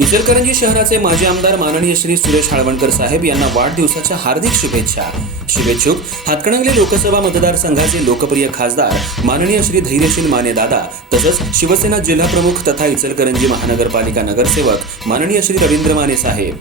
इचलकरंजी शहराचे माजी आमदार माननीय श्री सुरेश हाळवणकर साहेब यांना वाढदिवसाच्या हार्दिक शुभेच्छा. शुभेच्छुक हातकणंगले लोकसभा मतदारसंघाचे लोकप्रिय खासदार माननीय श्री धैर्यशील माने दादा तसंच शिवसेना जिल्हा प्रमुख तथा इचलकरंजी महानगरपालिका नगरसेवक माननीय श्री रवींद्र माने साहेब.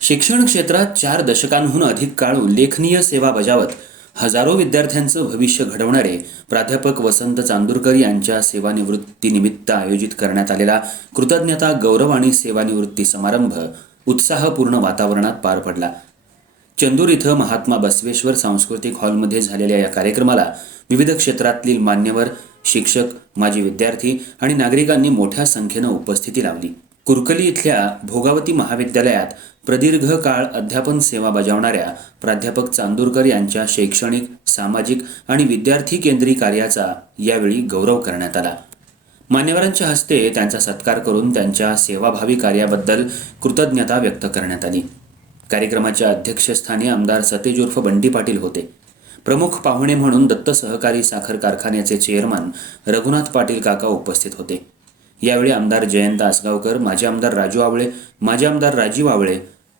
शिक्षण क्षेत्रात 4 दशकांहून अधिक काळ उल्लेखनीय सेवा बजावत हजारो विद्यार्थ्यांचं भविष्य घडवणारे प्राध्यापक वसंत चांदूरकर यांच्या सेवानिवृत्तीनिमित्त आयोजित करण्यात आलेला कृतज्ञता गौरव आणि सेवानिवृत्ती समारंभ उत्साहपूर्ण वातावरणात पार पडला. चंदूर इथं महात्मा बसवेश्वर सांस्कृतिक हॉलमध्ये झालेल्या या कार्यक्रमाला विविध क्षेत्रातील मान्यवर, शिक्षक, माजी विद्यार्थी आणि नागरिकांनी मोठ्या संख्येनं उपस्थिती लावली. कुरकली इथल्या भोगावती महाविद्यालयात प्रदीर्घ काळ अध्यापन सेवा बजावणाऱ्या प्राध्यापक चांदूरकर यांच्या शैक्षणिक, सामाजिक आणि विद्यार्थी केंद्री कार्याचा यावेळी गौरव करण्यात आला. मान्यवरांच्या हस्ते त्यांचा सत्कार करून त्यांच्या सेवाभावी कार्याबद्दल कृतज्ञता व्यक्त करण्यात आली. कार्यक्रमाच्या अध्यक्षस्थानी आमदार सतेज उर्फ बंटी पाटील होते. प्रमुख पाहुणे म्हणून दत्त सहकारी साखर कारखान्याचे चेअरमन रघुनाथ पाटील काका उपस्थित होते. यावेळी आमदार जयंत आसगावकर, माजी आमदार राजू आवळे, माजी आमदार राजीव आवळे,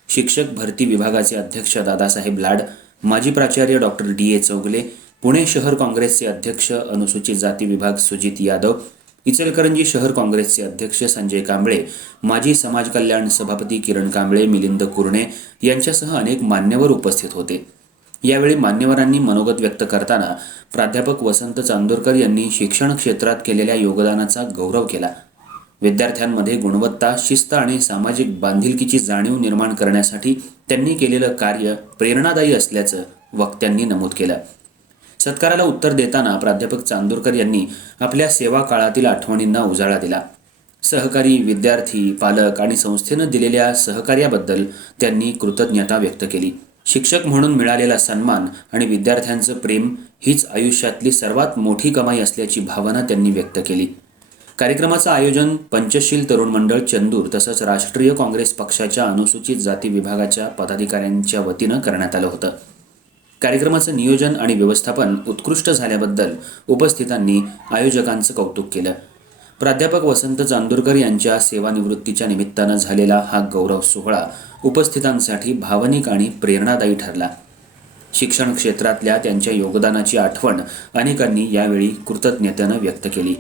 शिक्षक भरती विभागाचे अध्यक्ष दादासाहेब लाड, माजी प्राचार्य डॉक्टर D.A. चौगले, पुणे शहर काँग्रेसचे अध्यक्ष अनुसूचित जाती विभाग सुजित यादव, इचलकरंजी शहर काँग्रेसचे अध्यक्ष संजय कांबळे, माजी समाज कल्याण सभापती किरण कांबळे, मिलिंद कुरणे यांच्यासह अनेक मान्यवर उपस्थित होते. यावेळी मान्यवरांनी मनोगत व्यक्त करताना प्राध्यापक वसंत चांदूरकर यांनी शिक्षण क्षेत्रात केलेल्या योगदानाचा गौरव केला. विद्यार्थ्यांमध्ये गुणवत्ता, शिस्त आणि सामाजिक बांधिलकीची जाणीव निर्माण करण्यासाठी त्यांनी केलेलं कार्य प्रेरणादायी असल्याचं वक्त्यांनी नमूद केलं. सत्काराला उत्तर देताना प्राध्यापक चांदूरकर यांनी आपल्या सेवा काळातील आठवणींना उजाळा दिला. सहकारी, विद्यार्थी, पालक आणि संस्थेनं दिलेल्या सहकार्याबद्दल त्यांनी कृतज्ञता व्यक्त केली. शिक्षक म्हणून मिळालेला सन्मान आणि विद्यार्थ्यांचं प्रेम हीच आयुष्यातली सर्वात मोठी कमाई असल्याची भावना त्यांनी व्यक्त केली. कार्यक्रमाचं आयोजन पंचशील तरुण मंडळ चंदूर तसंच राष्ट्रीय काँग्रेस पक्षाच्या अनुसूचित जाती विभागाच्या पदाधिकाऱ्यांच्या वतीनं करण्यात आलं होतं. कार्यक्रमाचं नियोजन आणि व्यवस्थापन उत्कृष्ट झाल्याबद्दल उपस्थितांनी आयोजकांचं कौतुक केलं. प्राध्यापक वसंत चांदूरकर यांच्या सेवानिवृत्तीच्या निमित्तानं झालेला हा गौरव सोहळा उपस्थितांसाठी भावनिक आणि प्रेरणादायी ठरला. शिक्षण क्षेत्रातल्या त्यांच्या योगदानाची आठवण अनेकांनी यावेळी कृतज्ञतेनं व्यक्त केली.